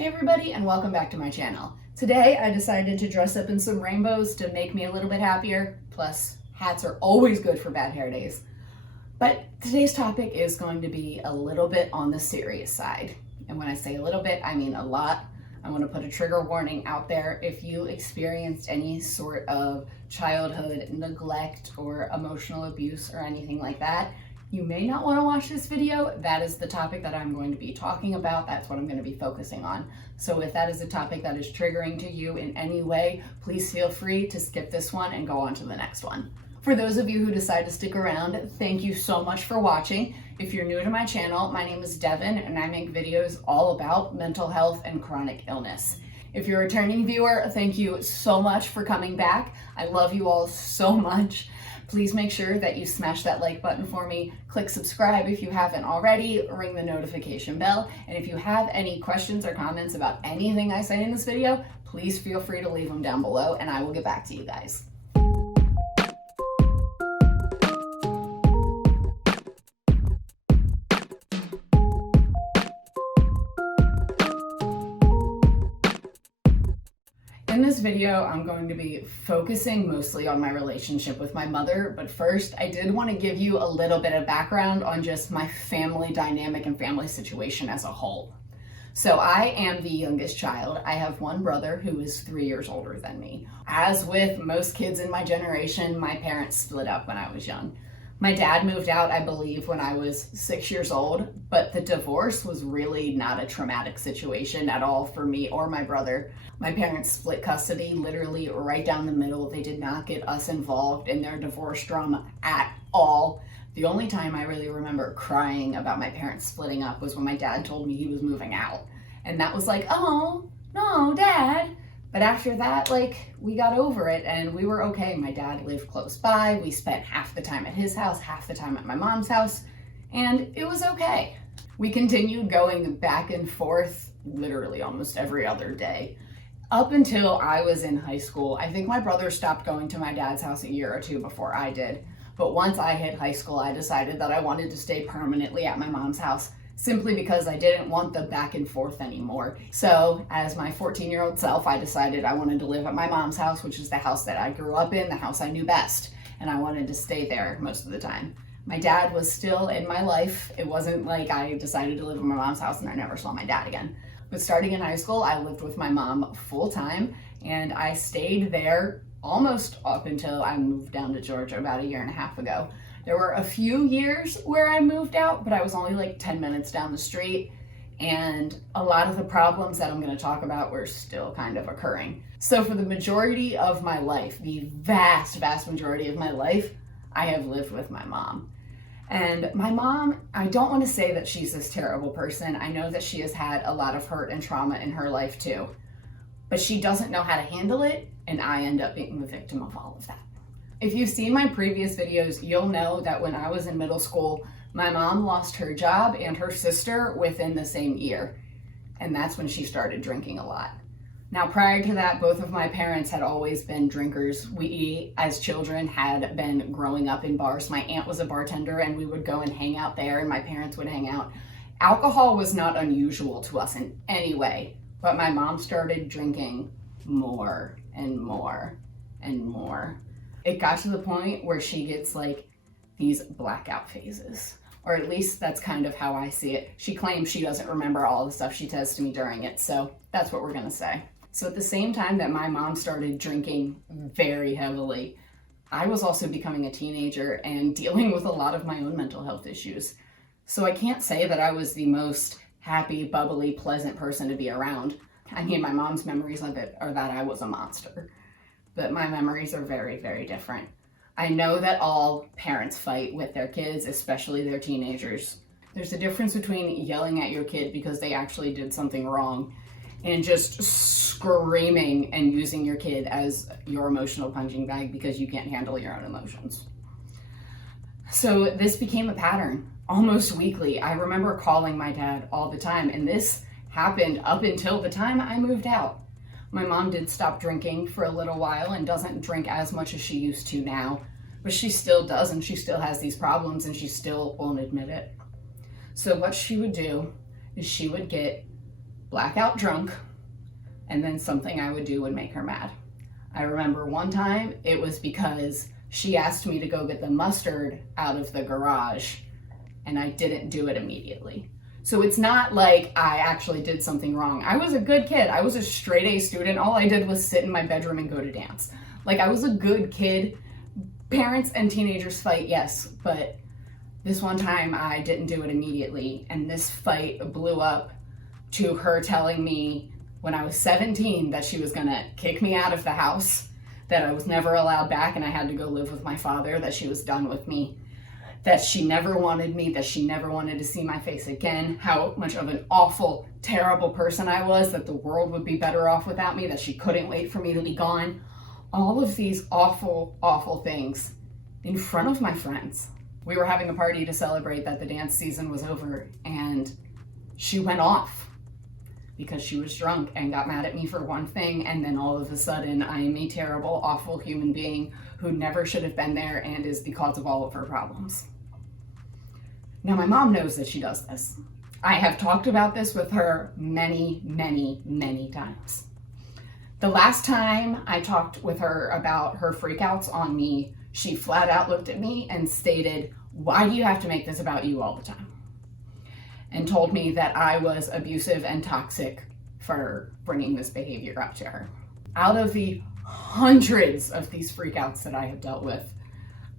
Hey everybody, and welcome back to my channel. Today I decided to dress up in some rainbows to make me a little bit happier, plus hats are always good for bad hair days. But today's topic is going to be a little bit on the serious side. And when I say a little bit, I mean a lot. I want to put a trigger warning out there. If you experienced any sort of childhood neglect or emotional abuse or anything like that, you may not want to watch this video. That is the topic that I'm going to be talking about. That's what I'm going to be focusing on. So if that is a topic that is triggering to you in any way, please feel free to skip this one and go on to the next one. For those of you who decide to stick around, thank you so much for watching. If you're new to my channel, my name is Devin and I make videos all about mental health and chronic illness. If you're a returning viewer, thank you so much for coming back. I love you all so much. Please make sure that you smash that like button for me, click subscribe if you haven't already, ring the notification bell, and if you have any questions or comments about anything I say in this video, please feel free to leave them down below and I will get back to you guys. In this video, I'm going to be focusing mostly on my relationship with my mother, but first I did want to give you a little bit of background on just my family dynamic and family situation as a whole. So I am the youngest child. I have one brother who is 3 years older than me. As with most kids in my generation, my parents split up when I was young. My dad moved out, I believe, when I was 6 years old, but the divorce was really not a traumatic situation at all for me or my brother. My parents split custody literally right down the middle. They did not get us involved in their divorce drama at all. The only time I really remember crying about my parents splitting up was when my dad told me he was moving out. And that was like, oh, no, Dad. But after that, we got over it and we were okay. My dad lived close by. We spent half the time at his house, half the time at my mom's house, and it was okay. We continued going back and forth literally almost every other day. Up until I was in high school, I think my brother stopped going to my dad's house a year or two before I did. But once I hit high school, I decided that I wanted to stay permanently at my mom's house, simply because I didn't want the back and forth anymore. So as my 14-year-old self, I decided I wanted to live at my mom's house, which is the house that I grew up in, the house I knew best, and I wanted to stay there most of the time. My dad was still in my life. It wasn't like I decided to live at my mom's house and I never saw my dad again. But starting in high school, I lived with my mom full time, and I stayed there almost up until I moved down to Georgia about a year and a half ago. There were a few years where I moved out, but I was only like 10 minutes down the street, and a lot of the problems that I'm going to talk about were still kind of occurring. So for the majority of my life, the vast majority of my life, I have lived with my mom. And my mom, I don't want to say that she's this terrible person. I know that she has had a lot of hurt and trauma in her life too, but she doesn't know how to handle it, and I end up being the victim of all of that. If you've seen my previous videos, you'll know that when I was in middle school, my mom lost her job and her sister within the same year. And that's when she started drinking a lot. Now, prior to that, both of my parents had always been drinkers. We, as children, had been growing up in bars. My aunt was a bartender and we would go and hang out there and my parents would hang out. Alcohol was not unusual to us in any way, but my mom started drinking more and more and more. It got to the point where she gets these blackout phases, or at least that's kind of how I see it. She claims she doesn't remember all the stuff she says to me during it, so that's what we're gonna say. So at the same time that my mom started drinking very heavily, I was also becoming a teenager and dealing with a lot of my own mental health issues. So I can't say that I was the most happy, bubbly, pleasant person to be around. I mean, my mom's memories of it are that I was a monster. But my memories are very different. I know that all parents fight with their kids, especially their teenagers. There's a difference between yelling at your kid because they actually did something wrong and just screaming and using your kid as your emotional punching bag because you can't handle your own emotions. So this became a pattern almost weekly. I remember calling my dad all the time, and this happened up until the time I moved out. My mom did stop drinking for a little while and doesn't drink as much as she used to now, but she still does, and she still has these problems and she still won't admit it. So what she would do is she would get blackout drunk, and then something I would do would make her mad. I remember one time it was because she asked me to go get the mustard out of the garage, and I didn't do it immediately. So it's not like I actually did something wrong. I was a good kid. I was a straight A student. All I did was sit in my bedroom and go to dance. Like, I was a good kid. Parents and teenagers fight, yes, but this one time I didn't do it immediately, and this fight blew up to her telling me when I was 17 that she was gonna kick me out of the house, that I was never allowed back and I had to go live with my father, that she was done with me, that she never wanted me, that she never wanted to see my face again, how much of an awful, terrible person I was, that the world would be better off without me, that she couldn't wait for me to be gone. All of these awful, awful things in front of my friends. We were having a party to celebrate that the dance season was over, and she went off because she was drunk and got mad at me for one thing, and then all of a sudden I am a terrible, awful human being who never should have been there and is the cause of all of her problems. Now, my mom knows that she does this. I have talked about this with her many, many, many times. The last time I talked with her about her freakouts on me, she flat out looked at me and stated, "Why do you have to make this about you all the time?" And told me that I was abusive and toxic for bringing this behavior up to her. Out of the hundreds of these freakouts that I have dealt with,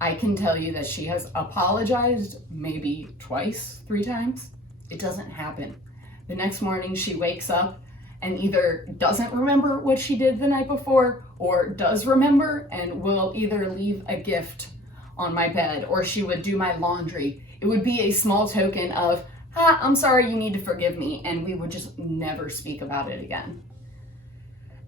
I can tell you that she has apologized maybe twice, 3 times. It doesn't happen. The next morning she wakes up and either doesn't remember what she did the night before or does remember and will either leave a gift on my bed or she would do my laundry. It would be a small token of, I'm sorry, you need to forgive me, and we would just never speak about it again.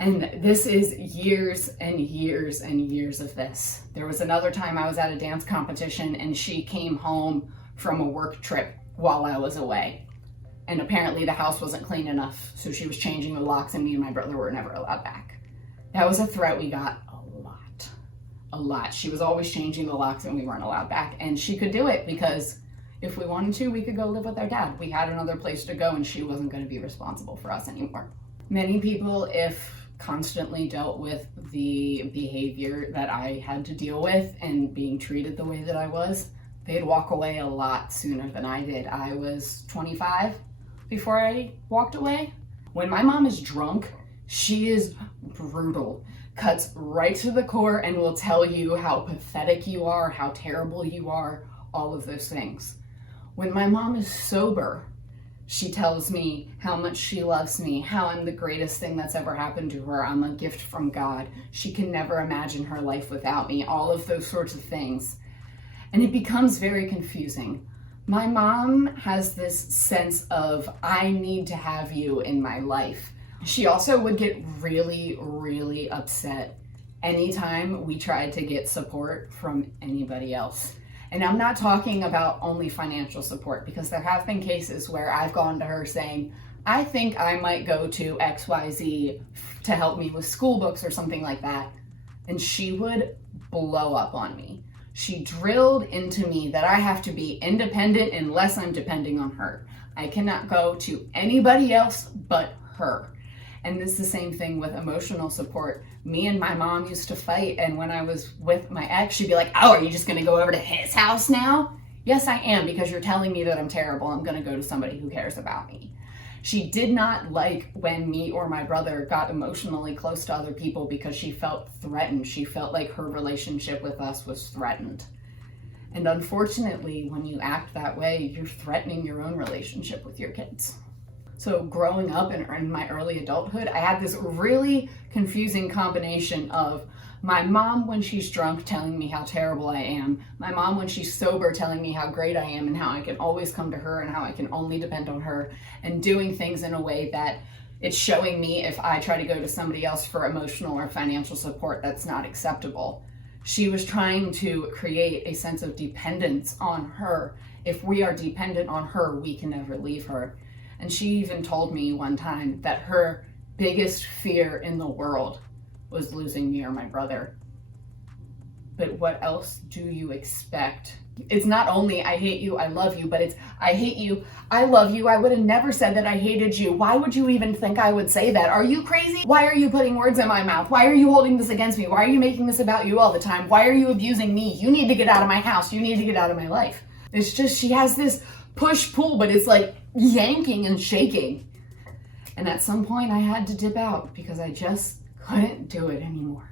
And this is years and years and years of this. There was another time I was at a dance competition and she came home from a work trip while I was away. And apparently the house wasn't clean enough, so she was changing the locks and me and my brother were never allowed back. That was a threat we got a lot. She was always changing the locks and we weren't allowed back. And she could do it because if we wanted to, we could go live with our dad. We had another place to go and she wasn't going to be responsible for us anymore. Many people, if constantly dealt with the behavior that I had to deal with and being treated the way that I was, they'd walk away a lot sooner than I did. I was 25 before I walked away. When my mom is drunk, she is brutal, cuts right to the core and will tell you how pathetic you are, how terrible you are, all of those things. When my mom is sober, she tells me how much she loves me, how I'm the greatest thing that's ever happened to her. I'm a gift from God. She can never imagine her life without me, all of those sorts of things. And it becomes very confusing. My mom has this sense of, I need to have you in my life. She also would get really, really upset anytime we tried to get support from anybody else. And I'm not talking about only financial support, because there have been cases where I've gone to her saying, I think I might go to XYZ to help me with school books or something like that. And she would blow up on me. She drilled into me that I have to be independent unless I'm depending on her. I cannot go to anybody else but her. And this is the same thing with emotional support. Me and my mom used to fight, and when I was with my ex, she'd be like, oh, are you just gonna go over to his house now? Yes, I am, because you're telling me that I'm terrible. I'm gonna go to somebody who cares about me. She did not like when me or my brother got emotionally close to other people because she felt threatened. She felt like her relationship with us was threatened. And unfortunately, when you act that way, you're threatening your own relationship with your kids. So growing up in my early adulthood, I had this really confusing combination of my mom when she's drunk telling me how terrible I am, my mom when she's sober telling me how great I am and how I can always come to her and how I can only depend on her, and doing things in a way that it's showing me if I try to go to somebody else for emotional or financial support, that's not acceptable. She was trying to create a sense of dependence on her. If we are dependent on her, we can never leave her. And she even told me one time that her biggest fear in the world was losing me or my brother. but what else do you expect? It's not only I hate you, I love you, but it's I hate you, I love you. I would have never said that I hated you. Why would you even think I would say that? Are you crazy? Why are you putting words in my mouth? Why are you holding this against me? Why are you making this about you all the time? Why are you abusing me? You need to get out of my house. You need to get out of my life. It's just, she has this push-pull, but it's like yanking and shaking. And at some point I had to dip out because I just couldn't do it anymore.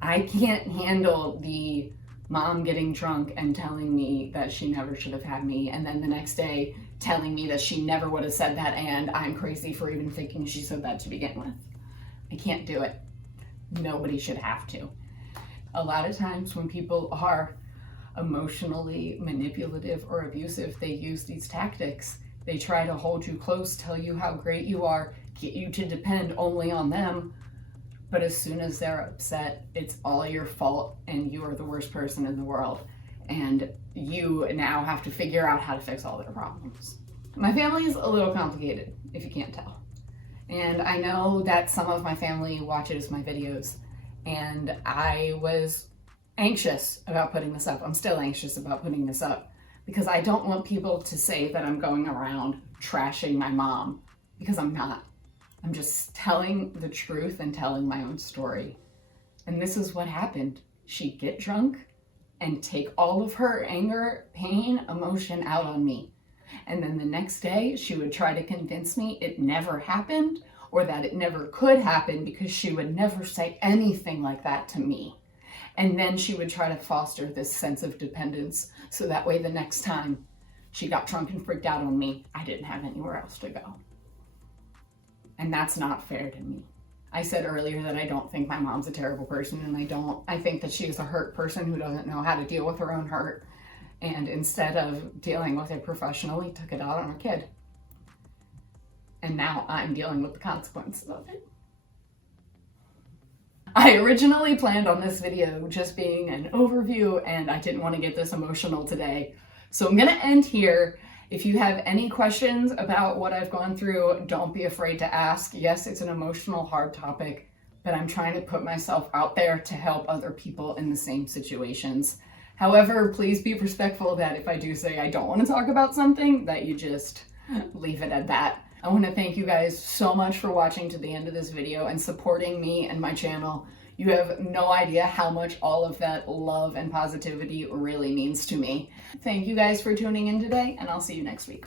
I can't handle the mom getting drunk and telling me that she never should have had me, and then the next day telling me that she never would have said that and I'm crazy for even thinking she said that to begin with. I can't do it. Nobody should have to. A lot of times when people are emotionally manipulative or abusive, they use these tactics. They try to hold you close, tell you how great you are, get you to depend only on them. But as soon as they're upset, it's all your fault and you are the worst person in the world. And you now have to figure out how to fix all their problems. My family is a little complicated, if you can't tell. And I know that some of my family watches my videos, and I was anxious about putting this up. I'm still anxious about putting this up because I don't want people to say that I'm going around trashing my mom, because I'm not. I'm just telling the truth and telling my own story. And this is what happened. She'd get drunk and take all of her anger, pain, emotion out on me. And then the next day she would try to convince me it never happened or that it never could happen because she would never say anything like that to me. And then she would try to foster this sense of dependence so that way the next time she got drunk and freaked out on me, I didn't have anywhere else to go. And that's not fair to me. I said earlier that I don't think my mom's a terrible person, and I don't. I think that she's a hurt person who doesn't know how to deal with her own hurt. And instead of dealing with it professionally, took it out on her kid. And now I'm dealing with the consequences of it. I originally planned on this video just being an overview, and I didn't want to get this emotional today. So I'm gonna end here. If you have any questions about what I've gone through, don't be afraid to ask. Yes, it's an emotional, hard topic, but I'm trying to put myself out there to help other people in the same situations. However, please be respectful that if I do say I don't want to talk about something, that you just leave it at that. I want to thank you guys so much for watching to the end of this video and supporting me and my channel. You have no idea how much all of that love and positivity really means to me. Thank you guys for tuning in today, and I'll see you next week.